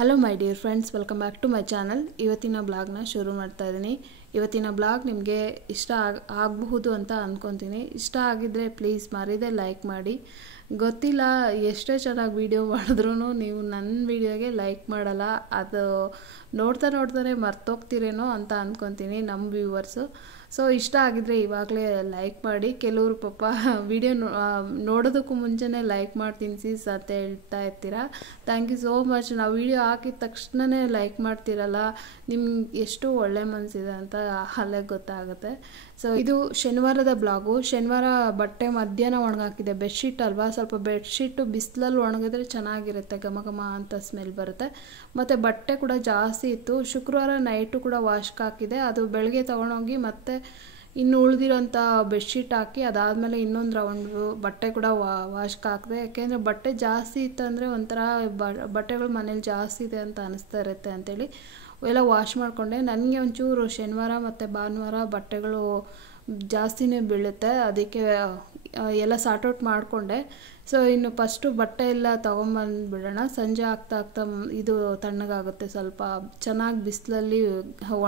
Hello my dear friends, welcome back to my channel. ಇವತ್ತಿನ ಬ್ಲಾಗ್ನ ಶುರು ಮಾಡ್ತಾ ಇದ್ದೀನಿ. ಇವತ್ತಿನ ಬ್ಲಾಗ್ ನಿಮಗೆ ಇಷ್ಟ ಆಗಬಹುದು ಅಂತ ಅಂದ್ಕೊತೀನಿ. ಇಷ್ಟ ಆಗಿದ್ದರೆ ಪ್ಲೀಸ್ ಮರೀದೆ ಲೈಕ್ ಮಾಡಿ. ಗೊತ್ತಿಲ್ಲ ಎಷ್ಟೇ ಚೆನ್ನಾಗಿ ವೀಡಿಯೋ ಮಾಡಿದ್ರೂ ನೀವು ನನ್ನ ವೀಡಿಯೋಗೆ ಲೈಕ್ ಮಾಡಲ್ಲ. ಅದು ನೋಡ್ತಾನೆ ಮರ್ತೋಗ್ತೀರೇನೋ ಅಂತ ಅಂದ್ಕೊತೀನಿ ನಮ್ಮ ವ್ಯೂವರ್ಸು. ಸೊ ಇಷ್ಟ ಆಗಿದ್ದರೆ ಇವಾಗಲೇ ಲೈಕ್ ಮಾಡಿ. ಕೆಲವರು ಪಾಪ ವಿಡಿಯೋ ನೋಡೋದಕ್ಕೂ ಮುಂಚೆನೇ ಲೈಕ್ ಮಾಡ್ತೀನಿ ಸೀಸ್ ಅಂತ ಹೇಳ್ತಾ ಇರ್ತೀರಾ. Thank you so much. ನಾವು ವಿಡಿಯೋ ಹಾಕಿದ ತಕ್ಷಣವೇ ಲೈಕ್ ಮಾಡ್ತೀರಲ್ಲ, ನಿಮ್ಗೆ ಎಷ್ಟು ಒಳ್ಳೆ ಮನಸ್ಸಿದೆ ಅಂತ ಅಲ್ಲೇ ಗೊತ್ತಾಗುತ್ತೆ. ಸೊ ಇದು ಶನಿವಾರದ ಬ್ಲಾಗು. ಶನಿವಾರ ಬಟ್ಟೆ ಮಧ್ಯಾಹ್ನ ಒಣಗಾಕಿದೆ. ಬೆಡ್ಶೀಟ್ ಅಲ್ವಾ, ಸ್ವಲ್ಪ ಬೆಡ್ಶೀಟು ಬಿಸಿಲಲ್ಲಿ ಒಣಗಿದ್ರೆ ಚೆನ್ನಾಗಿರುತ್ತೆ, ಘಮ ಘಮ ಅಂತ ಸ್ಮೆಲ್ ಬರುತ್ತೆ. ಮತ್ತು ಬಟ್ಟೆ ಕೂಡ ಜಾಸ್ತಿ ಇತ್ತು. ಶುಕ್ರವಾರ ನೈಟು ಕೂಡ ವಾಶ್ಗೆ ಹಾಕಿದೆ. ಅದು ಬೆಳಗ್ಗೆ ತೊಗೊಂಡೋಗಿ ಮತ್ತೆ ಇನ್ನು ಉಳಿದಿರೋಂಥ ಬೆಡ್ಶೀಟ್ ಹಾಕಿ ಅದಾದಮೇಲೆ ಇನ್ನೊಂದು ರೌಂಡು ಬಟ್ಟೆ ಕೂಡ ವಾಶ್ಗೆ ಹಾಕಿದೆ. ಯಾಕೆಂದರೆ ಬಟ್ಟೆ ಜಾಸ್ತಿ ಇತ್ತಂದರೆ ಒಂಥರ ಬಟ್ಟೆಗಳು ಮನೇಲಿ ಜಾಸ್ತಿ ಇದೆ ಅಂತ ಅನಿಸ್ತಾ ಇರುತ್ತೆ ಅಂಥೇಳಿ ಎಲ್ಲ ವಾಶ್ ಮಾಡಿಕೊಂಡೆ. ನನಗೆ ಒಂಚೂರು ಶನಿವಾರ ಮತ್ತು ಭಾನುವಾರ ಬಟ್ಟೆಗಳು ಜಾಸ್ತಿನೇ ಬೀಳುತ್ತೆ, ಅದಕ್ಕೆ ಎಲ್ಲ ಸಾರ್ಟೌಟ್ ಮಾಡಿಕೊಂಡೆ. ಸೊ ಇನ್ನು ಫಸ್ಟು ಬಟ್ಟೆ ಎಲ್ಲ ತೊಗೊಂಬಂದುಬಿಡೋಣ. ಸಂಜೆ ಆಗ್ತಾ ಇದು ತಣ್ಣಗಾಗುತ್ತೆ, ಸ್ವಲ್ಪ ಚೆನ್ನಾಗಿ ಬಿಸಿಲಲ್ಲಿ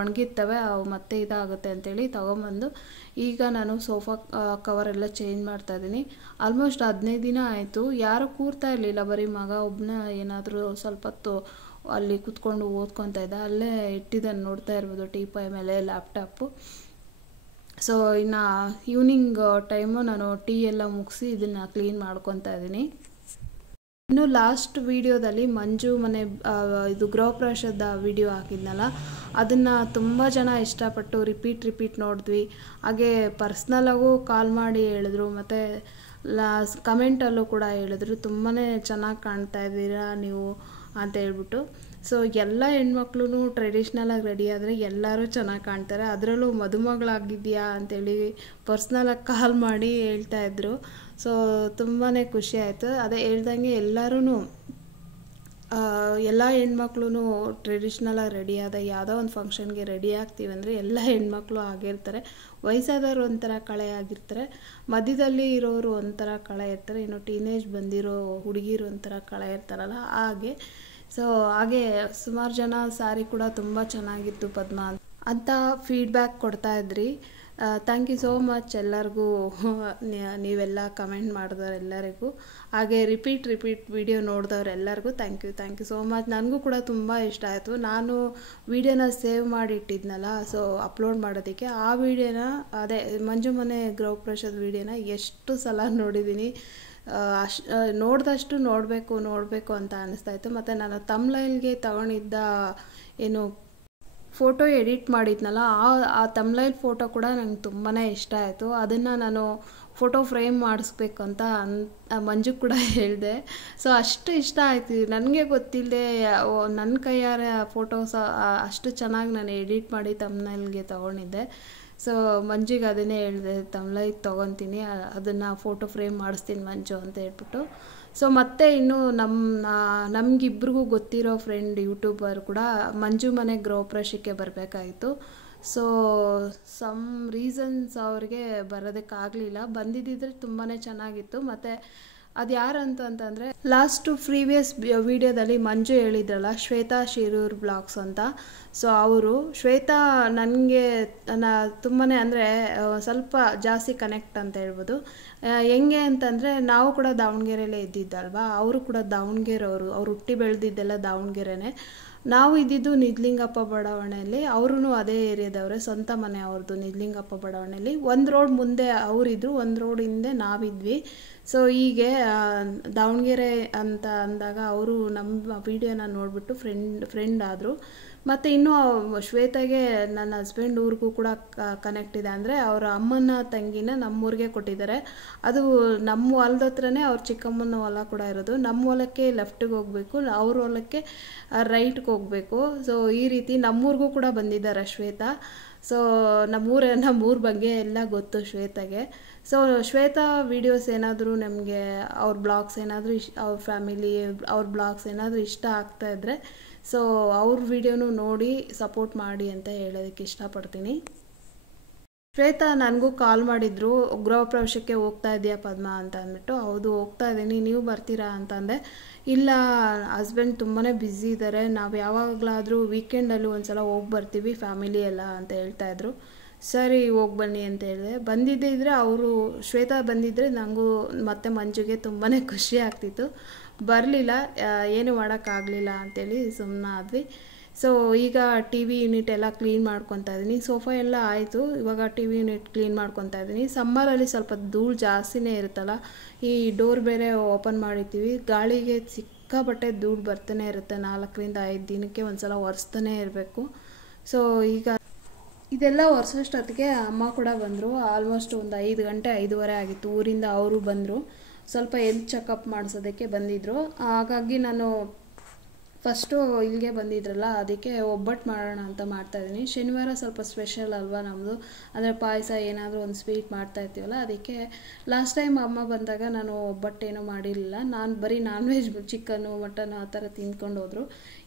ಒಣಗಿರ್ತವೆ, ಅವು ಮತ್ತೆ ಇದಾಗುತ್ತೆ ಅಂಥೇಳಿ ತೊಗೊಂಬಂದು ಈಗ ನಾನು ಸೋಫಾ ಕವರೆಲ್ಲ ಚೇಂಜ್ ಮಾಡ್ತಾಯಿದ್ದೀನಿ. ಆಲ್ಮೋಸ್ಟ್ 15 ದಿನ ಆಯಿತು. ಯಾರೂ ಕೂರ್ತಾ ಇರಲಿಲ್ಲ, ಬರೀ ಮಗ ಒಬ್ಬನ ಏನಾದರೂ ಸ್ವಲ್ಪ ಹೊತ್ತು ಅಲ್ಲಿ ಕೂತ್ಕೊಂಡು ಓದ್ಕೊತಾ ಇದ್ದ. ಅಲ್ಲೇ ಇಟ್ಟಿದ್ದನ್ನು ನೋಡ್ತಾ ಇರ್ಬೋದು ಟೀಪಾಯ್ ಮೇಲೆ ಲ್ಯಾಪ್ಟಾಪು. ಸೊ ಇನ್ನು ಈವ್ನಿಂಗ್ ಟೈಮು ನಾನು ಟೀ ಎಲ್ಲ ಮುಗಿಸಿ ಇದನ್ನು ಕ್ಲೀನ್ ಮಾಡ್ಕೊತಾ ಇದ್ದೀನಿ. ಇನ್ನು ಲಾಸ್ಟ್ ವೀಡಿಯೋದಲ್ಲಿ ಮಂಜು ಮನೆ ಇದು ಗೃಹಪ್ರವೇಶದ ವಿಡಿಯೋ ಹಾಕಿದ್ನಲ್ಲ, ಅದನ್ನು ತುಂಬ ಜನ ಇಷ್ಟಪಟ್ಟು ರಿಪೀಟ್ ನೋಡಿದ್ವಿ. ಹಾಗೆ ಪರ್ಸ್ನಲಾಗೂ ಕಾಲ್ ಮಾಡಿ ಹೇಳಿದ್ರು, ಮತ್ತು ಕಮೆಂಟಲ್ಲೂ ಕೂಡ ಹೇಳಿದ್ರು ತುಂಬಾ ಚೆನ್ನಾಗಿ ಕಾಣ್ತಾ ಇದ್ದೀರಾ ನೀವು ಅಂತ ಹೇಳ್ಬಿಟ್ಟು. ಸೊ ಎಲ್ಲ ಹೆಣ್ಮಕ್ಳು ಟ್ರೆಡಿಷ್ನಲಾಗಿ ರೆಡಿ ಆದರೆ ಎಲ್ಲರೂ ಚೆನ್ನಾಗಿ ಕಾಣ್ತಾರೆ. ಅದರಲ್ಲೂ ಮದುಮಗಳಾಗಿದೆಯಾ ಅಂಥೇಳಿ ಪರ್ಸ್ನಲಾಗಿ ಕಾಲ್ ಮಾಡಿ ಹೇಳ್ತಾಯಿದ್ರು. ಸೊ ತುಂಬಾ ಖುಷಿ ಆಯಿತು. ಅದೇ ಹೇಳ್ದಂಗೆ ಎಲ್ಲ ಹೆಣ್ಮಕ್ಳು ಟ್ರೆಡಿಷ್ನಲಾಗಿ ರೆಡಿ ಆದ ಯಾವುದೋ ಒಂದು ಫಂಕ್ಷನ್ಗೆ ರೆಡಿ ಆಗ್ತೀವಿ ಅಂದರೆ ಎಲ್ಲ ಹೆಣ್ಮಕ್ಳು ಆಗಿರ್ತಾರೆ. ವಯಸ್ಸಾದವರು ಒಂಥರ ಕಳೆ ಆಗಿರ್ತಾರೆ, ಮಧ್ಯದಲ್ಲಿ ಇರೋರು ಒಂಥರ ಕಳೆ ಇರ್ತಾರೆ, ಇನ್ನು ಟೀನೇಜ್ ಬಂದಿರೋ ಹುಡುಗಿರು ಒಂಥರ ಕಳೆ ಇರ್ತಾರಲ್ಲ ಹಾಗೆ. ಸೊ ಹಾಗೆ ಸುಮಾರು ಜನ ಸ್ಯಾರಿ ಕೂಡ ತುಂಬ ಚೆನ್ನಾಗಿತ್ತು ಪದ್ಮ ಅಂತ ಫೀಡ್ಬ್ಯಾಕ್ ಕೊಡ್ತಾಯಿದ್ರಿ. ಥ್ಯಾಂಕ್ ಯು ಸೋ ಮಚ್ ಎಲ್ಲರಿಗೂ, ನೀವೆಲ್ಲ ಕಮೆಂಟ್ ಮಾಡಿದವರೆಲ್ಲರಿಗೂ. ಹಾಗೆ ರಿಪೀಟ್ ವಿಡಿಯೋ ನೋಡಿದವರೆಲ್ಲರಿಗೂ ಥ್ಯಾಂಕ್ ಯು ಸೋ ಮಚ್. ನನಗೂ ಕೂಡ ತುಂಬ ಇಷ್ಟ ಆಯಿತು. ನಾನು ವಿಡಿಯೋನ ಸೇವ್ ಮಾಡಿ ಇಟ್ಟಿದ್ನಲ್ಲ, ಸೊ ಅಪ್ಲೋಡ್ ಮಾಡೋದಕ್ಕೆ ಆ ವಿಡಿಯೋನ, ಅದೇ ಮಂಜು ಮನೆ ಗೃಹಪ್ರವೇಶದ ವಿಡಿಯೋನ ಎಷ್ಟು ಸಲ ನೋಡಿದ್ದೀನಿ. ನೋಡಿದಷ್ಟು ನೋಡಬೇಕು ಅಂತ ಅನ್ನಿಸ್ತಾಯಿತ್ತು. ಮತ್ತು ನಾನು ತಮ್ಲೈಲ್ಗೆ ತಗೊಂಡಿದ್ದ ಏನು ಫೋಟೋ ಎಡಿಟ್ ಮಾಡಿದ್ನಲ್ಲ, ಆ ತಮ್ಲೈಲ್ ಫೋಟೋ ಕೂಡ ನಂಗೆ ತುಂಬಾ ಇಷ್ಟ ಆಯಿತು. ಅದನ್ನು ನಾನು ಫೋಟೋ ಫ್ರೇಮ್ ಮಾಡಿಸ್ಬೇಕು ಅಂತ ಮಂಜು ಕೂಡ ಹೇಳಿದೆ. ಸೊ ಅಷ್ಟು ಇಷ್ಟ ಆಯ್ತು. ನನಗೆ ಗೊತ್ತಿಲ್ಲದೆ ನನ್ನ ಕೈಯಾರೆ ಫೋಟೋಸ್ ಅಷ್ಟು ಚೆನ್ನಾಗಿ ನಾನು ಎಡಿಟ್ ಮಾಡಿ ತಮ್ಲೈಲ್ಗೆ ತೊಗೊಂಡಿದ್ದೆ. ಸೊ ಮಂಜಿಗೆ ಅದನ್ನೇ ಹೇಳಿದೆ, ತಮ್ಲೈಲ್ ತೊಗೊತೀನಿ, ಅದನ್ನು ಫೋಟೋ ಫ್ರೇಮ್ ಮಾಡಿಸ್ತೀನಿ ಮಂಜು ಅಂತ ಹೇಳ್ಬಿಟ್ಟು. ಸೊ ಮತ್ತೆ ಇನ್ನು ನಮಗಿಬ್ರಿಗೂ ಗೊತ್ತಿರೋ ಫ್ರೆಂಡ್ ಯೂಟ್ಯೂಬರ್ ಕೂಡ ಮಂಜು ಮನೆ ಗೃಹಪ್ರವೇಶಕ್ಕೆ ಬರಬೇಕಾಗಿತ್ತು. ಸೊ ಸಮ್ ರೀಸನ್ಸ್ ಅವ್ರಿಗೆ ಬರೋದಕ್ಕಾಗಲಿಲ್ಲ. ಬಂದಿದ್ದಿದ್ರೆ ತುಂಬಾ ಚೆನ್ನಾಗಿತ್ತು. ಮತ್ತು ಅದು ಯಾರು ಅಂತಂದರೆ ಲಾಸ್ಟು ಪ್ರೀವಿಯಸ್ ವಿಡಿಯೋದಲ್ಲಿ ಮಂಜು ಹೇಳಿದ್ರಲ್ಲ, ಶ್ವೇತಾ ಶಿರೂರ್ ಬ್ಲಾಗ್ಸ್ ಅಂತ. ಸೊ ಅವರು ಶ್ವೇತಾ ನನಗೆ ತುಂಬಾ ಅಂದರೆ ಸ್ವಲ್ಪ ಜಾಸ್ತಿ ಕನೆಕ್ಟ್ ಅಂತ ಹೇಳ್ಬೋದು. ಹೆಂಗೆ ಅಂತಂದರೆ ನಾವು ಕೂಡ ದಾವಣಗೆರೆಯಲ್ಲೇ ಇದ್ದಿದ್ದಲ್ವಾ, ಅವರು ಕೂಡ ದಾವಣಗೆರೆಯವರು, ಅವ್ರು ಹುಟ್ಟಿ ಬೆಳೆದಿದ್ದೆಲ್ಲ ದಾವಣಗೆರೆನೇ. ನಾವು ಇದ್ದಿದ್ದು ನಿಜಲಿಂಗಪ್ಪ ಬಡಾವಣೆಯಲ್ಲಿ, ಅವರು ಅದೇ ಏರಿಯಾದವರೇ, ಸ್ವಂತ ಮನೆ ಅವ್ರದ್ದು ನಿಜಲಿಂಗಪ್ಪ ಬಡಾವಣೆಯಲ್ಲಿ. ಒಂದು ರೋಡ್ ಮುಂದೆ ಅವರಿದ್ರು, ಒಂದು ರೋಡ್ ಹಿಂದೆ ನಾವಿದ್ವಿ. ಸೊ ಹೀಗೆ ದಾವಣಗೆರೆ ಅಂತ ಅಂದಾಗ ಅವರು ನಮ್ಮ ವಿಡಿಯೋನ ನೋಡಿಬಿಟ್ಟು ಫ್ರೆಂಡ್ ಆದರು. ಮತ್ತು ಇನ್ನೂ ಶ್ವೇತಾಗೆ ನನ್ನ ಹಸ್ಬೆಂಡ್ ಊರಿಗೂ ಕೂಡ ಕನೆಕ್ಟ್ ಇದೆ. ಅಂದರೆ ಅವರ ಅಮ್ಮನ ತಂಗಿನ ನಮ್ಮೂರಿಗೆ ಕೊಟ್ಟಿದ್ದಾರೆ. ಅದು ನಮ್ಮ ಹೊಲದ ಹತ್ರನೇ ಅವ್ರ ಚಿಕ್ಕಮ್ಮನ ಹೊಲ ಕೂಡ ಇರೋದು. ನಮ್ಮ ಹೊಲಕ್ಕೆ ಲೆಫ್ಟಿಗೆ ಹೋಗಬೇಕು, ಅವ್ರ ಹೊಲಕ್ಕೆ ರೈಟ್ಗೆ ಹೋಗಬೇಕು. ಸೊ ಈ ರೀತಿ ನಮ್ಮೂರಿಗೂ ಕೂಡ ಬಂದಿದ್ದಾರೆ ಶ್ವೇತಾ. ಸೊ ನಮ್ಮೂರ ಬಗ್ಗೆ ಎಲ್ಲ ಗೊತ್ತು ಶ್ವೇತಾಗೆ. ಸೊ ಶ್ವೇತಾ ವೀಡಿಯೋಸ್ ಏನಾದರೂ ನಮಗೆ ಅವ್ರ ಬ್ಲಾಗ್ಸ್ ಏನಾದರೂ ಅವ್ರ ಫ್ಯಾಮಿಲಿ ಅವ್ರ ಬ್ಲಾಗ್ಸ್ ಏನಾದರೂ ಇಷ್ಟ ಆಗ್ತಾಯಿದ್ರೆ ಸೊ ಅವ್ರ ವಿಡಿಯೋನು ನೋಡಿ ಸಪೋರ್ಟ್ ಮಾಡಿ ಅಂತ ಹೇಳೋದಕ್ಕೆ ಇಷ್ಟಪಡ್ತೀನಿ. ಶ್ವೇತಾ ನನಗೂ ಕಾಲ್ ಮಾಡಿದ್ರು, ಗೃಹ ಪ್ರವೇಶಕ್ಕೆ ಹೋಗ್ತಾ ಇದೆಯಾ ಪದ್ಮ ಅಂತ ಅಂದ್ಬಿಟ್ಟು. ಹೌದು ಹೋಗ್ತಾ ಇದ್ದೀನಿ, ನೀವು ಬರ್ತೀರಾ ಅಂತಂದೆ. ಇಲ್ಲ ಹಸ್ಬೆಂಡ್ ತುಂಬಾ ಬ್ಯುಸಿ ಇದ್ದಾರೆ, ನಾವು ಯಾವಾಗಲಾದರೂ ವೀಕೆಂಡಲ್ಲಿ ಒಂದು ಸಲ ಹೋಗಿ ಬರ್ತೀವಿ ಫ್ಯಾಮಿಲಿ ಎಲ್ಲ ಅಂತ ಹೇಳ್ತಾಯಿದ್ರು. ಸರಿ ಹೋಗಿ ಬನ್ನಿ ಅಂತ ಹೇಳಿದೆ. ಬಂದಿದ್ದರೆ ಅವರು ಶ್ವೇತಾ ಬಂದಿದ್ದರೆ ನನಗೂ ಮತ್ತು ಮಂಜುಗೆ ತುಂಬಾ ಖುಷಿ ಆಗ್ತಿತ್ತು. ಬರಲಿಲ್ಲ, ಏನು ಮಾಡೋಕ್ಕಾಗಲಿಲ್ಲ ಅಂಥೇಳಿ ಸುಮ್ಮನಾದ್ವಿ. ಸೊ ಈಗ ಟಿ ವಿ ಯೂನಿಟ್ ಎಲ್ಲ ಕ್ಲೀನ್ ಮಾಡ್ಕೊತಾ ಇದ್ದೀನಿ. ಸೋಫಾ ಎಲ್ಲ ಆಯಿತು, ಇವಾಗ ಟಿ ವಿ ಯೂನಿಟ್ ಕ್ಲೀನ್ ಮಾಡ್ಕೊತಾ ಇದ್ದೀನಿ. ಸಮ್ಮರಲ್ಲಿ ಸ್ವಲ್ಪ ಧೂಳು ಜಾಸ್ತಿನೇ ಇರುತ್ತಲ್ಲ, ಈ ಡೋರ್ ಬೇರೆ ಓಪನ್ ಮಾಡಿರ್ತೀವಿ, ಗಾಳಿಗೆ ಸಿಕ್ಕಾಪಟ್ಟೆ ಧೂಳು ಬರ್ತಾನೆ ಇರುತ್ತೆ. 4ರಿಂದ 5 ದಿನಕ್ಕೆ ಒಂದು ಸಲ ಒರೆಸ್ತಾನೆ ಇರಬೇಕು. ಸೊ ಈಗ ಇದೆಲ್ಲ ಒರೆಸೋಷ್ಟೊತ್ತಿಗೆ ಅಮ್ಮ ಕೂಡ ಬಂದರು. ಆಲ್ಮೋಸ್ಟ್ ಒಂದು 5 ಗಂಟೆ 5:15 ಆಗಿತ್ತು. ಊರಿಂದ ಅವರು ಬಂದರು, ಸ್ವಲ್ಪ ಹೆಲ್ತ್ ಚೆಕಪ್ ಮಾಡಿಸೋದಕ್ಕೆ ಬಂದಿದ್ದರು. ಹಾಗಾಗಿ ನಾನು ಫಸ್ಟು ಇಲ್ಲಿಗೆ ಬಂದಿದ್ರಲ್ಲ, ಅದಕ್ಕೆ ಒಬ್ಬಟ್ಟು ಮಾಡೋಣ ಅಂತ ಮಾಡ್ತಾಯಿದ್ದೀನಿ. ಶನಿವಾರ ಸ್ವಲ್ಪ ಸ್ಪೆಷಲ್ ಅಲ್ವಾ ನಮ್ಮದು, ಅಂದರೆ ಪಾಯಸ ಏನಾದರೂ ಒಂದು ಸ್ವೀಟ್ ಮಾಡ್ತಾಯಿರ್ತೀವಲ್ಲ, ಅದಕ್ಕೆ ಲಾಸ್ಟ್ ಟೈಮ್ ಅಮ್ಮ ಬಂದಾಗ ನಾನು ಒಬ್ಬಟ್ಟೇನೂ ಮಾಡಿರಲಿಲ್ಲ. ನಾನು ಬರೀ ನಾನ್ ವೆಜ್, ಚಿಕನ್ನು ಮಟನ್ ಆ ಥರ ತಿಂದ್ಕೊಂಡು ಹೋದರು.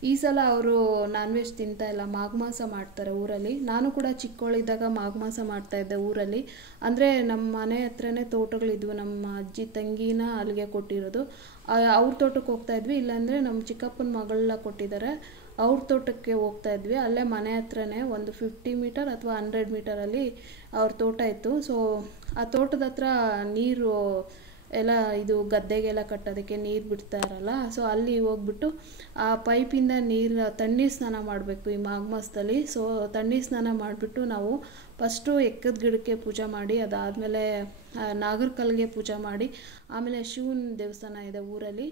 ಈ ಸಲ ಅವರು ನಾನ್ ವೆಜ್ ತಿಂತಾಯಿಲ್ಲ, ಮಾಘಮಾಸ ಮಾಡ್ತಾರೆ ಊರಲ್ಲಿ. ನಾನು ಕೂಡ ಚಿಕ್ಕವಳಿದ್ದಾಗ ಮಾಘಮಾಸ ಮಾಡ್ತಾಯಿದ್ದೆ ಊರಲ್ಲಿ. ಅಂದರೆ ನಮ್ಮ ಮನೆ ಹತ್ರನೇ ತೋಟಗಳಿದ್ವು, ನಮ್ಮ ಅಜ್ಜಿ ತಂಗಿನ ಅಲ್ಲಿಗೆ ಕೊಟ್ಟಿರೋದು. ಅವ್ರ ತೋಟಕ್ಕೆ ಹೋಗ್ತಾಯಿದ್ವಿ, ಇಲ್ಲಾಂದರೆ ನಮ್ಮ ಚಿಕ್ಕಪ್ಪನ ಮಗಳನ್ನ ಕೊಟ್ಟಿದ್ದಾರೆ, ಅವ್ರ ತೋಟಕ್ಕೆ ಹೋಗ್ತಾಯಿದ್ವಿ. ಅಲ್ಲೇ ಮನೆ ಹತ್ರನೇ ಒಂದು 50 ಮೀಟರ್ ಅಥವಾ 100 ಮೀಟರಲ್ಲಿ ಅವ್ರ ತೋಟ ಇತ್ತು. ಸೊ ಆ ತೋಟದ ಹತ್ರ ನೀರು ಎಲ್ಲ ಇದು ಗದ್ದೆಗೆಲ್ಲ ಕಟ್ಟೋದಕ್ಕೆ ನೀರು ಬಿಡ್ತಾರಲ್ಲ, ಸೊ ಅಲ್ಲಿ ಹೋಗ್ಬಿಟ್ಟು ಆ ಪೈಪಿಂದ ನೀರು ತಣ್ಣೀರು ಸ್ನಾನ ಮಾಡಬೇಕು ಈ ಮಾಘ ಮಾಸದಲ್ಲಿ. ಸೊ ತಣ್ಣೀರು ಸ್ನಾನ ಮಾಡಿಬಿಟ್ಟು ನಾವು ಫಸ್ಟು ಎಕ್ಕದ ಗಿಡಕ್ಕೆ ಪೂಜೆ ಮಾಡಿ, ಅದಾದಮೇಲೆ ನಾಗರ ಕಲ್ಲಿಗೆ ಪೂಜೆ ಮಾಡಿ, ಆಮೇಲೆ ಶಿವನ ದೇವಸ್ಥಾನ ಇದೆ ಊರಲ್ಲಿ.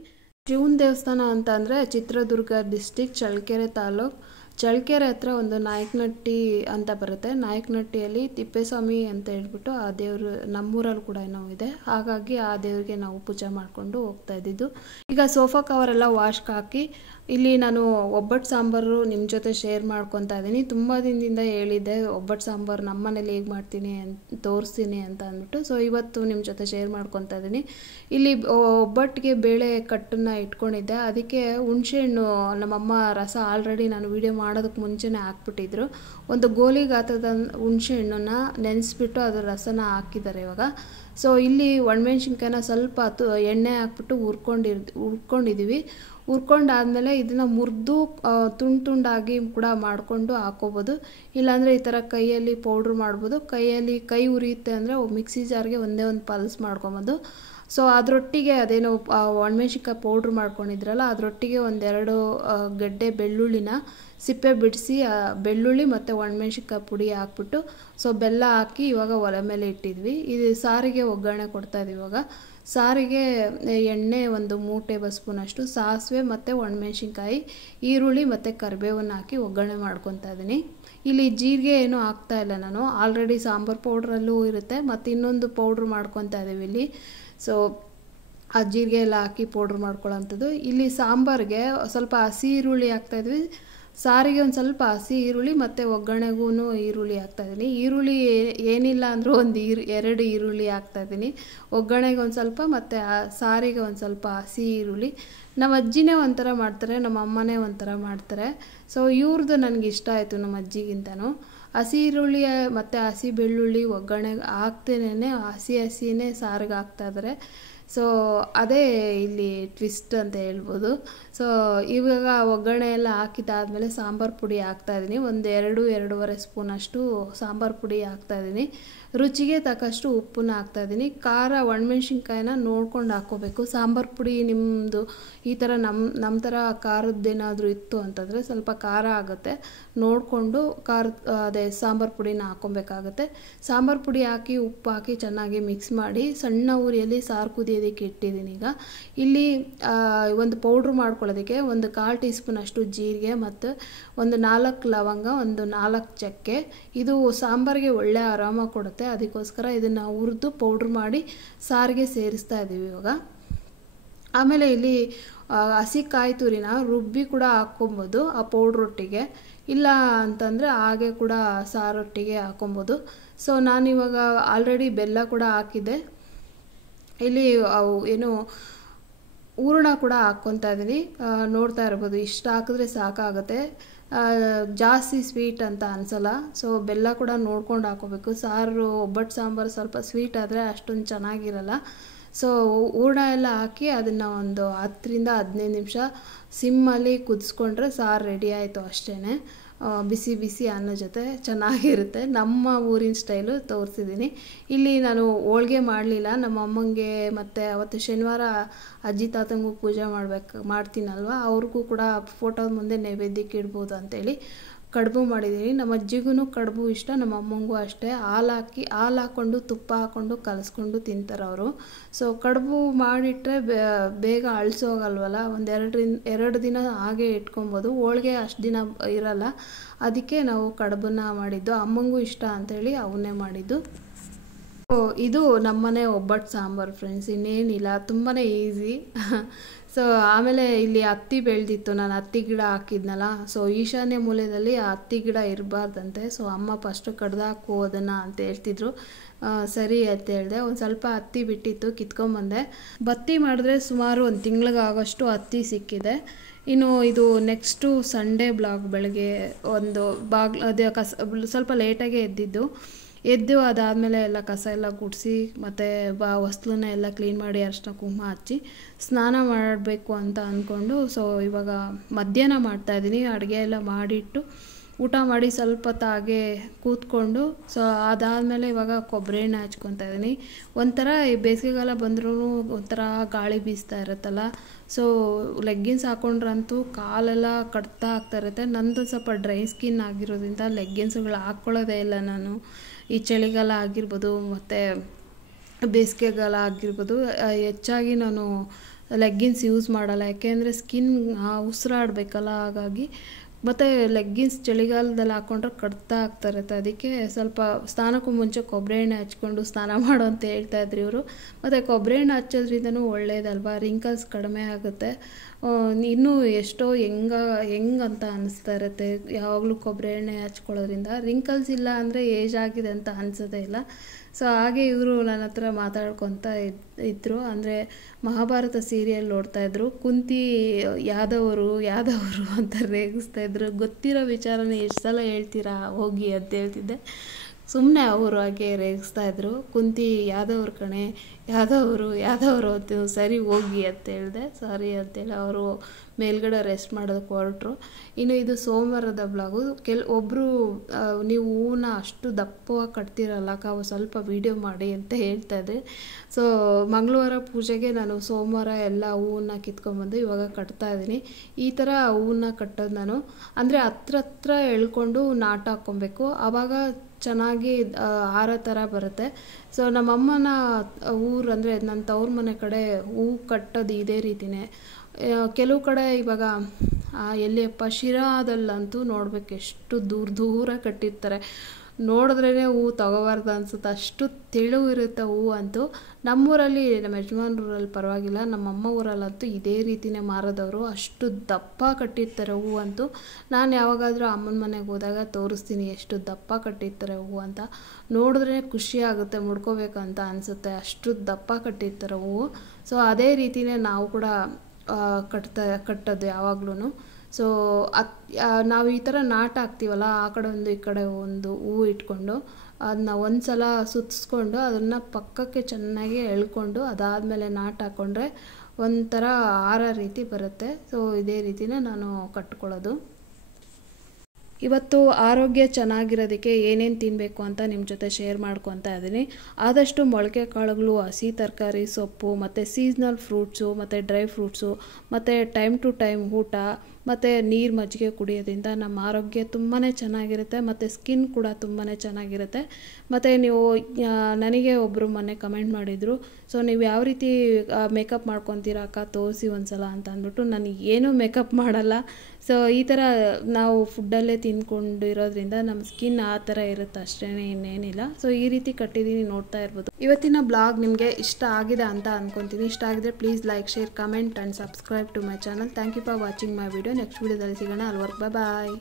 ಶಿವನ ದೇವಸ್ಥಾನ ಅಂತ ಅಂದರೆ ಚಿತ್ರದುರ್ಗ ಡಿಸ್ಟಿಕ್, ಚಳ್ಳಕೆರೆ ತಾಲೂಕು. ಚಳ್ಳಕೆರೆ ಹತ್ರ ಒಂದು ನಾಯಕನಹಟ್ಟಿ ಅಂತ ಬರುತ್ತೆ. ನಾಯಕನಹಟ್ಟಿಯಲ್ಲಿ ತಿಪ್ಪೇಸ್ವಾಮಿ ಅಂತ ಹೇಳ್ಬಿಟ್ಟು ಆ ದೇವರು ನಮ್ಮೂರಲ್ಲಿ ಕೂಡ ಏನೋ ಇದೆ. ಹಾಗಾಗಿ ಆ ದೇವರಿಗೆ ನಾವು ಪೂಜೆ ಮಾಡಿಕೊಂಡು ಹೋಗ್ತಾ ಇದ್ದಿದ್ದು. ಈಗ ಸೋಫಾ ಕವರೆಲ್ಲ ವಾಶ್ಗೆ ಹಾಕಿ ಇಲ್ಲಿ ನಾನು ಒಬ್ಬಟ್ಟು ಸಾಂಬಾರು ನಿಮ್ಮ ಜೊತೆ ಶೇರ್ ಮಾಡ್ಕೊತಾ ಇದ್ದೀನಿ. ತುಂಬ ದಿನದಿಂದ ಹೇಳಿದ್ದೆ ಒಬ್ಬಟ್ಟು ಸಾಂಬಾರು ನಮ್ಮ ಮನೇಲಿ ಹೇಗೆ ಮಾಡ್ತೀನಿ ಅಂತ ತೋರಿಸ್ತೀನಿ ಅಂತ ಅಂದ್ಬಿಟ್ಟು. ಸೊ ಇವತ್ತು ನಿಮ್ಮ ಜೊತೆ ಶೇರ್ ಮಾಡ್ಕೊತಾ ಇದ್ದೀನಿ. ಇಲ್ಲಿ ಒಬ್ಬಟ್ಟಿಗೆ ಬೇಳೆ ಕಟ್ಟನ್ನು ಇಟ್ಕೊಂಡಿದ್ದೆ, ಅದಕ್ಕೆ ಹುಣಸೆಹಣ್ಣು ನಮ್ಮಮ್ಮ ರಸ ಆಲ್ರೆಡಿ ನಾನು ವಿಡಿಯೋ ಮಾಡೋದಕ್ಕೆ ಮುಂಚೆನೇ ಹಾಕ್ಬಿಟ್ಟಿದ್ರು. ಒಂದು ಗೋಲಿ ಗಾತ್ರದ ಹುಣಸೆಹಣ್ಣನ್ನು ನೆನೆಸ್ಬಿಟ್ಟು ಅದರ ರಸನ ಹಾಕಿದ್ದಾರೆ ಇವಾಗ. ಸೊ ಇಲ್ಲಿ ಒಣಮೆಣ್ಸಿನ್ಕಾಯಿನ ಸ್ವಲ್ಪ ಎಣ್ಣೆ ಹಾಕ್ಬಿಟ್ಟು ಹುರ್ಕೊಂಡಿದ್ದೀವಿ. ಹುರ್ಕೊಂಡಾದ್ಮೇಲೆ ಇದನ್ನು ಮುರಿದು ತುಂಡಾಗಿ ಕೂಡ ಮಾಡಿಕೊಂಡು ಹಾಕೋಬೋದು, ಇಲ್ಲಾಂದರೆ ಈ ಥರ ಕೈಯಲ್ಲಿ ಪೌಡ್ರ್ ಮಾಡ್ಬೋದು. ಕೈ ಉರಿಯುತ್ತೆ ಅಂದರೆ ಮಿಕ್ಸಿ ಜಾರ್ಗೆ ಒಂದೇ ಒಂದು ಪಲ್ಸ್ ಮಾಡ್ಕೊಬೋದು. ಸೊ ಅದರೊಟ್ಟಿಗೆ ಅದೇನೋ ಒಣಮೆಣ್ಸಿನ್ಕಾಯಿ ಪೌಡ್ರ್ ಮಾಡ್ಕೊಂಡಿದ್ರಲ್ಲ, ಅದರೊಟ್ಟಿಗೆ 1-2 ಗಡ್ಡೆ ಬೆಳ್ಳುಳ್ಳಿನ ಸಿಪ್ಪೆ ಬಿಡಿಸಿ ಬೆಳ್ಳುಳ್ಳಿ ಮತ್ತು ಒಣಮೆಣ್ಸಿನ್ಕಾಯಿ ಪುಡಿ ಹಾಕ್ಬಿಟ್ಟು ಸೊ ಬೆಲ್ಲ ಹಾಕಿ ಇವಾಗ ಒಲೆ ಮೇಲೆ ಇಟ್ಟಿದ್ವಿ. ಇದು ಸಾರಿಗೆ ಒಗ್ಗರಣೆ ಕೊಡ್ತಾಯಿದ್ವಿ. ಇವಾಗ ಸಾರಿಗೆ ಎಣ್ಣೆ ಒಂದು 3 ಟೇಬಲ್ ಸ್ಪೂನಷ್ಟು, ಸಾಸಿವೆ ಮತ್ತು ಒಣಮೆಣ್ಸಿನ್ಕಾಯಿ, ಈರುಳ್ಳಿ ಮತ್ತು ಕರಿಬೇವನ್ನು ಹಾಕಿ ಒಗ್ಗರಣೆ ಮಾಡ್ಕೊತಾ ಇದ್ದೀನಿ. ಇಲ್ಲಿ ಜೀರಿಗೆ ಏನೂ ಹಾಕ್ತಾಯಿಲ್ಲ ನಾನು, ಆಲ್ರೆಡಿ ಸಾಂಬಾರು ಪೌಡ್ರಲ್ಲೂ ಇರುತ್ತೆ, ಮತ್ತು ಇನ್ನೊಂದು ಪೌಡ್ರ್ ಮಾಡ್ಕೊತಾ ಇದ್ದೀವಿ ಇಲ್ಲಿ. ಸೊ ಆ ಜೀರಿಗೆ ಎಲ್ಲ ಹಾಕಿ ಪೌಡ್ರ್ ಮಾಡ್ಕೊಳ್ಳೋಂಥದ್ದು. ಇಲ್ಲಿ ಸಾಂಬಾರಿಗೆ ಸ್ವಲ್ಪ ಹಸಿ ಈರುಳ್ಳಿ ಹಾಕ್ತಾಯಿದ್ವಿ, ಸಾರಿಗೆ ಒಂದು ಸ್ವಲ್ಪ ಹಸಿ ಈರುಳ್ಳಿ ಮತ್ತು ಒಗ್ಗರಣೆಗೂ ಈರುಳ್ಳಿ ಹಾಕ್ತಾಯಿದ್ದೀನಿ. ಈರುಳ್ಳಿ ಏನಿಲ್ಲ ಅಂದರೂ 2 ಈರುಳ್ಳಿ ಹಾಕ್ತಾಯಿದ್ದೀನಿ ಒಗ್ಗರಣೆಗೆ ಒಂದು ಸ್ವಲ್ಪ, ಮತ್ತು ಸಾರಿಗೆ ಒಂದು ಸ್ವಲ್ಪ ಹಸಿ ಈರುಳ್ಳಿ. ನಮ್ಮ ಅಜ್ಜಿನೇ ಒಂಥರ ಮಾಡ್ತಾರೆ, ನಮ್ಮ ಅಮ್ಮನೇ ಒಂಥರ ಮಾಡ್ತಾರೆ. ಸೊ ಇವ್ರದ್ದು ನನಗೆ ಇಷ್ಟ ಆಯಿತು ನಮ್ಮ ಅಜ್ಜಿಗಿಂತನೂ. ಹಸಿ ಈರುಳ್ಳಿ ಮತ್ತು ಹಸಿ ಬೆಳ್ಳುಳ್ಳಿ ಒಗ್ಗರಣೆಗೆ ಹಾಕ್ತೇನೆ, ಹಸಿನೇ ಸಾರಿಗೆ ಹಾಕ್ತಾಯಿದ್ದಾರೆ. ಸೊ ಅದೇ ಇಲ್ಲಿ ಟ್ವಿಸ್ಟ್ ಅಂತ ಹೇಳ್ಬೋದು. ಸೊ ಇವಾಗ ಒಗ್ಗರಣೆ ಎಲ್ಲ ಹಾಕಿದ್ದಾದಮೇಲೆ ಸಾಂಬಾರು ಪುಡಿ ಹಾಕ್ತಾಯಿದ್ದೀನಿ. 2-2.5 ಸ್ಪೂನಷ್ಟು ಸಾಂಬಾರು ಪುಡಿ ಹಾಕ್ತಾಯಿದ್ದೀನಿ. ರುಚಿಗೆ ತಕ್ಕಷ್ಟು ಉಪ್ಪನ್ನ ಹಾಕ್ತಾಯಿದ್ದೀನಿ. ಖಾರ ಒಣಮೆಣ್ಸಿನ್ಕಾಯಿನ ನೋಡ್ಕೊಂಡು ಹಾಕ್ಕೋಬೇಕು. ಸಾಂಬಾರು ಪುಡಿ ನಿಮ್ಮದು ಈ ಥರ ನಮ್ಮ ಥರ ಖಾರದ್ದೇನಾದರೂ ಇತ್ತು ಅಂತಂದರೆ ಸ್ವಲ್ಪ ಖಾರ ಆಗುತ್ತೆ, ನೋಡಿಕೊಂಡು ಅದೇ ಸಾಂಬಾರು ಪುಡಿನ ಹಾಕ್ಕೊಬೇಕಾಗತ್ತೆ. ಸಾಂಬಾರು ಪುಡಿ ಹಾಕಿ ಉಪ್ಪು ಹಾಕಿ ಚೆನ್ನಾಗಿ ಮಿಕ್ಸ್ ಮಾಡಿ ಸಣ್ಣ ಉರಿಯಲ್ಲಿ ಸಾರು ಕುದಿಯೋದಕ್ಕೆ ಇಟ್ಟಿದ್ದೀನಿ. ಈಗ ಇಲ್ಲಿ ಒಂದು ಪೌಡ್ರ್ ಮಾಡ್ಕೊಳ್ಳೋದಕ್ಕೆ 1/4 ಟೀ ಸ್ಪೂನಷ್ಟು ಜೀರಿಗೆ ಮತ್ತು 4 ಲವಂಗ, 4 ಚಕ್ಕೆ. ಇದು ಸಾಂಬಾರಿಗೆ ಒಳ್ಳೆ ಆರಾಮ ಕೊಡುತ್ತೆ, ಅದಕ್ಕೋಸ್ಕರ ಇದನ್ನು ಹುರಿದು ಪೌಡ್ರ್ ಮಾಡಿ ಸಾರಿಗೆ ಸೇರಿಸ್ತಾ ಇದ್ದೀವಿ ಇವಾಗ. ಆಮೇಲೆ ಇಲ್ಲಿ ಹಸಿ ಕಾಯಿ ತುರಿನ ರುಬ್ಬಿ ಕೂಡ ಹಾಕ್ಕೊಬೋದು ಆ ಪೌಡ್ರೊಟ್ಟಿಗೆ, ಇಲ್ಲ ಅಂತಂದರೆ ಹಾಗೆ ಕೂಡ ಸಾರೊಟ್ಟಿಗೆ ಹಾಕ್ಕೊಬೋದು. ಸೊ ನಾನಿವಾಗ ಆಲ್ರೆಡಿ ಬೆಲ್ಲ ಕೂಡ ಹಾಕಿದ್ದೆ. ಇಲ್ಲಿ ಏನು ಹೂರಣ ಕೂಡ ಹಾಕ್ಕೊತಾ ಇದ್ದೀನಿ. ನೋಡ್ತಾ ಇರ್ಬೋದು, ಇಷ್ಟು ಹಾಕಿದ್ರೆ ಸಾಕಾಗುತ್ತೆ. ಜಾಸ್ತಿ ಸ್ವೀಟ್ ಅಂತ ಅನಿಸಲ್ಲ. ಸೊ ಬೆಲ್ಲ ಕೂಡ ನೋಡ್ಕೊಂಡು ಹಾಕೋಬೇಕು. ಸಾರು ಒಬ್ಬಟ್ಟು ಸಾಂಬಾರು ಸ್ವಲ್ಪ ಸ್ವೀಟ್ ಆದರೆ ಅಷ್ಟೊಂದು ಚೆನ್ನಾಗಿರಲ್ಲ. ಸೊ ಹೂರಣ ಎಲ್ಲ ಹಾಕಿ ಅದನ್ನು ಒಂದು 10-15 ನಿಮಿಷ ಸಿಮ್ಮಲ್ಲಿ ಕುದಿಸ್ಕೊಂಡ್ರೆ ಸಾರು ರೆಡಿ ಆಯಿತು ಅಷ್ಟೇ. ಬಿಸಿ ಬಿಸಿ ಅನ್ನ ಜೊತೆ ಚೆನ್ನಾಗಿರುತ್ತೆ. ನಮ್ಮ ಊರಿನ ಸ್ಟೈಲು ತೋರಿಸಿದ್ದೀನಿ. ಇಲ್ಲಿ ನಾನು ಹೋಳ್ಗೆ ಮಾಡಲಿಲ್ಲ. ನಮ್ಮ ಅಮ್ಮಂಗೆ ಮತ್ತು ಅವತ್ತು ಶನಿವಾರ ಅಜ್ಜಿ ತಾತಂಗೂ ಪೂಜೆ ಮಾಡ್ತೀನಲ್ವ, ಅವ್ರಿಗೂ ಕೂಡ ಫೋಟೋದ ಮುಂದೆ ನೈವೇದ್ಯಕ್ಕೆ ಇಡ್ಬೋದು ಅಂತೇಳಿ ಕಡುಬು ಮಾಡಿದ್ದೀನಿ. ನಮ್ಮ ಅಜ್ಜಿಗೂ ಕಡುಬು ಇಷ್ಟ, ನಮ್ಮ ಅಮ್ಮಂಗೂ ಅಷ್ಟೇ. ಹಾಲು ಹಾಕ್ಕೊಂಡು ತುಪ್ಪ ಹಾಕ್ಕೊಂಡು ಕಲಿಸ್ಕೊಂಡು ತಿಂತಾರೆ ಅವರು. ಸೊ ಕಡುಬು ಮಾಡಿಟ್ರೆ ಬೇಗ ಅಳಿಸೋಗಲ್ವಲ್ಲ, 2 ದಿನ ಹಾಗೆ ಇಟ್ಕೊಬೋದು. ಹೋಳ್ಗೆ ಅಷ್ಟು ದಿನ ಇರಲ್ಲ, ಅದಕ್ಕೆ ನಾವು ಕಡುಬನ್ನ ಮಾಡಿದ್ದು. ಅಮ್ಮಂಗೂ ಇಷ್ಟ ಅಂಥೇಳಿ ಅವನ್ನೇ ಮಾಡಿದ್ದು. ಇದು ನಮ್ಮನೆ ಒಬ್ಬಟ್ಟು ಸಾಂಬಾರು ಫ್ರೆಂಡ್ಸ್, ಇನ್ನೇನಿಲ್ಲ, ತುಂಬಾ ಈಸಿ. ಸೊ ಆಮೇಲೆ ಇಲ್ಲಿ ಹತ್ತಿ ಬೆಳೆದಿತ್ತು, ನಾನು ಹತ್ತಿ ಗಿಡ ಹಾಕಿದ್ನಲ್ಲ. ಸೊ ಈಶಾನ್ಯ ಮೂಲೆಯಲ್ಲಿ ಆ ಹತ್ತಿ ಗಿಡ ಇರಬಾರ್ದಂತೆ. ಸೊ ಅಮ್ಮ ಫಸ್ಟು ಕಡ್ದಾಕು ಅದನ್ನು ಅಂತ ಹೇಳ್ತಿದ್ರು. ಸರಿ ಅಂತ ಹೇಳಿದೆ. ಒಂದು ಸ್ವಲ್ಪ ಹತ್ತಿ ಬಿಟ್ಟಿತ್ತು, ಕಿತ್ಕೊಂಬಂದೆ. ಬತ್ತಿ ಮಾಡಿದ್ರೆ ಸುಮಾರು 1 ತಿಂಗಳಿಗಾಗೋಷ್ಟು ಹತ್ತಿ ಸಿಕ್ಕಿದೆ. ಇನ್ನು ಇದು ನೆಕ್ಸ್ಟು ಸಂಡೇ ಬ್ಲಾಗ್. ಬೆಳಗ್ಗೆ ಒಂದು ಅದೇ ಸ್ವಲ್ಪ ಲೇಟಾಗೆ ಎದ್ದು ಅದಾದಮೇಲೆ ಎಲ್ಲ ಕಸ ಎಲ್ಲ ಗುಡಿಸಿ ಮತ್ತು ಹೊಸ್ಲನ್ನ ಎಲ್ಲ ಕ್ಲೀನ್ ಮಾಡಿ ಅರಿಶಿನ ಕುಂಕುಮ ಹಚ್ಚಿ ಸ್ನಾನ ಮಾಡಬೇಕು ಅಂತ ಅಂದ್ಕೊಂಡು, ಸೊ ಇವಾಗ ಮಧ್ಯಾಹ್ನ ಮಾಡ್ತಾಯಿದ್ದೀನಿ. ಅಡುಗೆ ಎಲ್ಲ ಮಾಡಿಟ್ಟು ಊಟ ಮಾಡಿ ಸ್ವಲ್ಪ ಹೊತ್ತು ಕೂತ್ಕೊಂಡು, ಸೊ ಅದಾದಮೇಲೆ ಇವಾಗ ಕೊಬ್ಬರಿ ಎಣ್ಣೆ ಹಚ್ಕೊತಾ ಇದ್ದೀನಿ. ಒಂಥರ ಬೇಸಿಗೆಗಾಲ ಬಂದ್ರೂ ಒಂಥರ ಗಾಳಿ ಬೀಸ್ತಾ ಇರುತ್ತಲ್ಲ. ಸೊ ಲೆಗ್ಗಿನ್ಸ್ ಹಾಕ್ಕೊಂಡ್ರಂತೂ ಕಾಲೆಲ್ಲ ಕಟ್ತಾ ಆಗ್ತಾ ಇರುತ್ತೆ. ನಂದು ಸ್ವಲ್ಪ ಡ್ರೈ ಸ್ಕಿನ್ ಆಗಿರೋದ್ರಿಂದ ಲೆಗ್ಗಿನ್ಸ್ಗಳು ಹಾಕ್ಕೊಳ್ಳೋದೇ ಇಲ್ಲ ನಾನು. ಈ ಚಳಿಗಾಲ ಆಗಿರ್ಬೋದು ಮತ್ತು ಬೇಸಿಗೆಗಾಲ ಆಗಿರ್ಬೋದು ಹೆಚ್ಚಾಗಿ ನಾನು ಲೆಗ್ಗಿನ್ಸ್ ಯೂಸ್ ಮಾಡಲ್ಲ. ಯಾಕೆಂದರೆ ಸ್ಕಿನ್ ಉಸಿರಾಡಬೇಕಲ್ಲ, ಹಾಗಾಗಿ. ಮತ್ತು ಲೆಗ್ಗಿನ್ಸ್ ಚಳಿಗಾಲದಲ್ಲಿ ಹಾಕ್ಕೊಂಡ್ರೆ ಕಟ್ತಾ ಆಗ್ತಾ ಇರುತ್ತೆ. ಅದಕ್ಕೆ ಸ್ವಲ್ಪ ಸ್ನಾನಕ್ಕೂ ಮುಂಚೆ ಕೊಬ್ಬರಿ ಎಣ್ಣೆ ಹಚ್ಕೊಂಡು ಸ್ನಾನ ಮಾಡು ಅಂತ ಹೇಳ್ತಾಯಿದ್ರು ಇವರು. ಮತ್ತು ಕೊಬ್ಬರಿ ಎಣ್ಣೆ ಹಚ್ಚೋದ್ರಿಂದನೂ ಒಳ್ಳೇದಲ್ವಾ, ರಿಂಕಲ್ಸ್ ಕಡಿಮೆ ಆಗುತ್ತೆ. ಇನ್ನೂ ಎಷ್ಟೋ ಹೆಂಗಂತ ಅನ್ನಿಸ್ತಾ ಇರುತ್ತೆ ಯಾವಾಗಲೂ ಕೊಬ್ಬರಿ ಎಣ್ಣೆ ಹಚ್ಕೊಳ್ಳೋದ್ರಿಂದ. ರಿಂಕಲ್ಸ್ ಇಲ್ಲ ಅಂದರೆ ಏಜ್ ಆಗಿದೆ ಅಂತ ಅನಿಸೋದೇ ಇಲ್ಲ. ಸೊ ಹಾಗೆ ಇವರು ನನ್ನ ಹತ್ರ ಮಾತಾಡ್ಕೊತ ಇದ್ದರು. ಅಂದರೆ ಮಹಾಭಾರತ ಸೀರಿಯಲ್ ನೋಡ್ತಾಯಿದ್ರು. ಕುಂತಿ ಯಾದವರು ಅಂತ ರೇಗಿಸ್ತಾಯಿದ್ರು. ಗೊತ್ತಿರೋ ವಿಚಾರನ ಎಷ್ಟು ಸಲ ಹೇಳ್ತೀರಾ ಹೋಗಿ ಅಂತ ಹೇಳ್ತಿದ್ದೆ. ಸುಮ್ಮನೆ ಅವರು ಹಾಗೆ ರೇಗಿಸ್ತಾಯಿದ್ರು. ಕುಂತಿ ಯಾದವ್ರ ಕಣೆ, ಯಾದವರು ಅಂತ. ಸರಿ ಹೋಗಿ ಅಂತ ಹೇಳಿದೆ. ಸಾರಿ ಅಂತೇಳಿ ಅವರು ಮೇಲ್ಗಡೆ ರೆಸ್ಟ್ ಮಾಡೋದಕ್ಕೆ ಹೊರಟರು. ಇನ್ನು ಇದು ಸೋಮವಾರದ ಬ್ಲಾಗು. ಒಬ್ಬರು ನೀವು ಹೂವನ್ನ ಅಷ್ಟು ದಪ್ಪವಾಗಿ ಕಟ್ತಿರಲ್ಲ ಸ್ವಲ್ಪ ವೀಡಿಯೋ ಮಾಡಿ ಅಂತ ಹೇಳ್ತಾಯಿದ್ದೆ. ಸೊ ಮಂಗಳವಾರ ಪೂಜೆಗೆ ನಾನು ಸೋಮವಾರ ಎಲ್ಲ ಹೂವನ್ನ ಕಿತ್ಕೊಂಡ್ಬಂದು ಇವಾಗ ಕಟ್ತಾಯಿದ್ದೀನಿ. ಈ ಥರ ಹೂವನ್ನ ಕಟ್ಟೋದು ನಾನು. ಅಂದರೆ ಹತ್ರ ಎಳ್ಕೊಂಡು ನಾಟ ಹಾಕ್ಕೊಬೇಕು, ಆವಾಗ ಚೆನ್ನಾಗಿ ಹಾರ ಥರ ಬರುತ್ತೆ. ಸೊ ನಮ್ಮಮ್ಮನ ಊರು ಅಂದರೆ ನನ್ನ ತವ್ರ ಮನೆ ಕಡೆ ಹೂವು ಕಟ್ಟೋದು ಇದೇ ರೀತಿಯೇ. ಕೆಲವು ಕಡೆ ಇವಾಗ ಎಲ್ಲಿಯಪ್ಪ ಶಿರಾದಲ್ಲಂತೂ ನೋಡ್ಬೇಕು ಎಷ್ಟು ದೂರ ಕಟ್ಟಿರ್ತಾರೆ. ನೋಡಿದ್ರೇ ಹೂವು ತಗೋಬಾರ್ದು ಅನಿಸುತ್ತೆ, ಅಷ್ಟು ತೆಳು ಇರುತ್ತೆ ಹೂವು ಅಂತೂ. ನಮ್ಮೂರಲ್ಲಿ, ನಮ್ಮ ಯಜಮಾನ್ರೂರಲ್ಲಿ ಪರವಾಗಿಲ್ಲ, ನಮ್ಮಮ್ಮ ಊರಲ್ಲಂತೂ ಇದೇ ರೀತಿಯೇ ಮಾರೋದವರು. ಅಷ್ಟು ದಪ್ಪ ಕಟ್ಟಿರ್ತಾರೆ ಹೂವು ಅಂತೂ. ನಾನು ಯಾವಾಗಾದರೂ ಅಮ್ಮನ ಮನೆಗೆ ಹೋದಾಗ ತೋರಿಸ್ತೀನಿ ಎಷ್ಟು ದಪ್ಪ ಕಟ್ಟಿರ್ತಾರೆ ಹೂವು ಅಂತ. ನೋಡಿದ್ರೇ ಖುಷಿ ಆಗುತ್ತೆ, ಮುಡ್ಕೋಬೇಕಂತ ಅನಿಸುತ್ತೆ, ಅಷ್ಟು ದಪ್ಪ ಕಟ್ಟಿರ್ತಾರೆ ಹೂವು. ಸೊ ಅದೇ ರೀತಿಯೇ ನಾವು ಕೂಡ ಕಟ್ಟೋದು ಯಾವಾಗ್ಲೂ. ಸೊ ನಾವು ಈ ಥರ ನಾಟ ಹಾಕ್ತೀವಲ್ಲ, ಆ ಕಡೆ ಒಂದು ಈ ಕಡೆ ಒಂದು ಹೂವು ಇಟ್ಕೊಂಡು ಅದನ್ನ ಒಂದು ಸಲ ಸುತ್ತಿಸ್ಕೊಂಡು ಅದನ್ನು ಪಕ್ಕಕ್ಕೆ ಚೆನ್ನಾಗಿ ಎಳ್ಕೊಂಡು ಅದಾದಮೇಲೆ ನಾಟ ಹಾಕ್ಕೊಂಡ್ರೆ ಒಂಥರ ಹಾರ ರೀತಿ ಬರುತ್ತೆ. ಸೊ ಇದೇ ರೀತಿನೇ ನಾನು ಕಟ್ಕೊಳ್ಳೋದು. ಇವತ್ತು ಆರೋಗ್ಯ ಚೆನ್ನಾಗಿರೋದಕ್ಕೆ ಏನೇನು ತಿನ್ನಬೇಕು ಅಂತ ನಿಮ್ಮ ಜೊತೆ ಶೇರ್ ಮಾಡ್ಕೊತಾ ಇದ್ದೀನಿ. ಆದಷ್ಟು ಮೊಳಕೆ ಕಾಳುಗಳು, ಹಸಿ ತರಕಾರಿ, ಸೊಪ್ಪು ಮತ್ತು ಸೀಸ್ನಲ್ ಫ್ರೂಟ್ಸು ಮತ್ತು ಡ್ರೈ ಫ್ರೂಟ್ಸು ಮತ್ತು ಟೈಮ್ ಟು ಟೈಮ್ ಊಟ ಮತ್ತು ನೀರು ಮಜ್ಜಿಗೆ ಕುಡಿಯೋದ್ರಿಂದ ನಮ್ಮ ಆರೋಗ್ಯ ತುಂಬಾ ಚೆನ್ನಾಗಿರುತ್ತೆ ಮತ್ತು ಸ್ಕಿನ್ ಕೂಡ ತುಂಬಾ ಚೆನ್ನಾಗಿರುತ್ತೆ. ಮತ್ತು ನೀವು ನನಗೆ ಒಬ್ಬರು ಮೊನ್ನೆ ಕಮೆಂಟ್ ಮಾಡಿದರು, ಸೊ ನೀವು ಯಾವ ರೀತಿ ಮೇಕಪ್ ಮಾಡ್ಕೊತೀರಾ ಅಕ್ಕ ತೋರಿಸಿ ಒಂದ್ಸಲ ಅಂತ ಅಂದ್ಬಿಟ್ಟು. ನಾನು ಏನೂ ಮೇಕಪ್ ಮಾಡಲ್ಲ. ಸೊ ಈ ಥರ ನಾವು ಫುಡ್ಡಲ್ಲೇ ತಿಂದ್ಕೊಂಡಿರೋದ್ರಿಂದ ನಮ್ಮ ಸ್ಕಿನ್ ಆ ಥರ ಇರುತ್ತೆ ಅಷ್ಟೇ, ಇನ್ನೇನಿಲ್ಲ. ಸೊ ಈ ರೀತಿ ಕಟ್ಟಿದ್ದೀನಿ, ನೋಡ್ತಾ ಇರ್ಬೋದು. ಇವತ್ತಿನ ಬ್ಲಾಗ್ ನಿಮಗೆ ಇಷ್ಟ ಆಗಿದೆ ಅಂತ ಅಂದ್ಕೊತೀನಿ. ಇಷ್ಟ ಆಗಿದ್ರೆ please like, share, comment and subscribe to my channel. Thank you for watching my video. Next ವಿಡಿಯೋದಲ್ಲಿ ಸಿಗೋಣ. ಅಲ್ಲಿವರೆಗೂ ಬಾಯ್.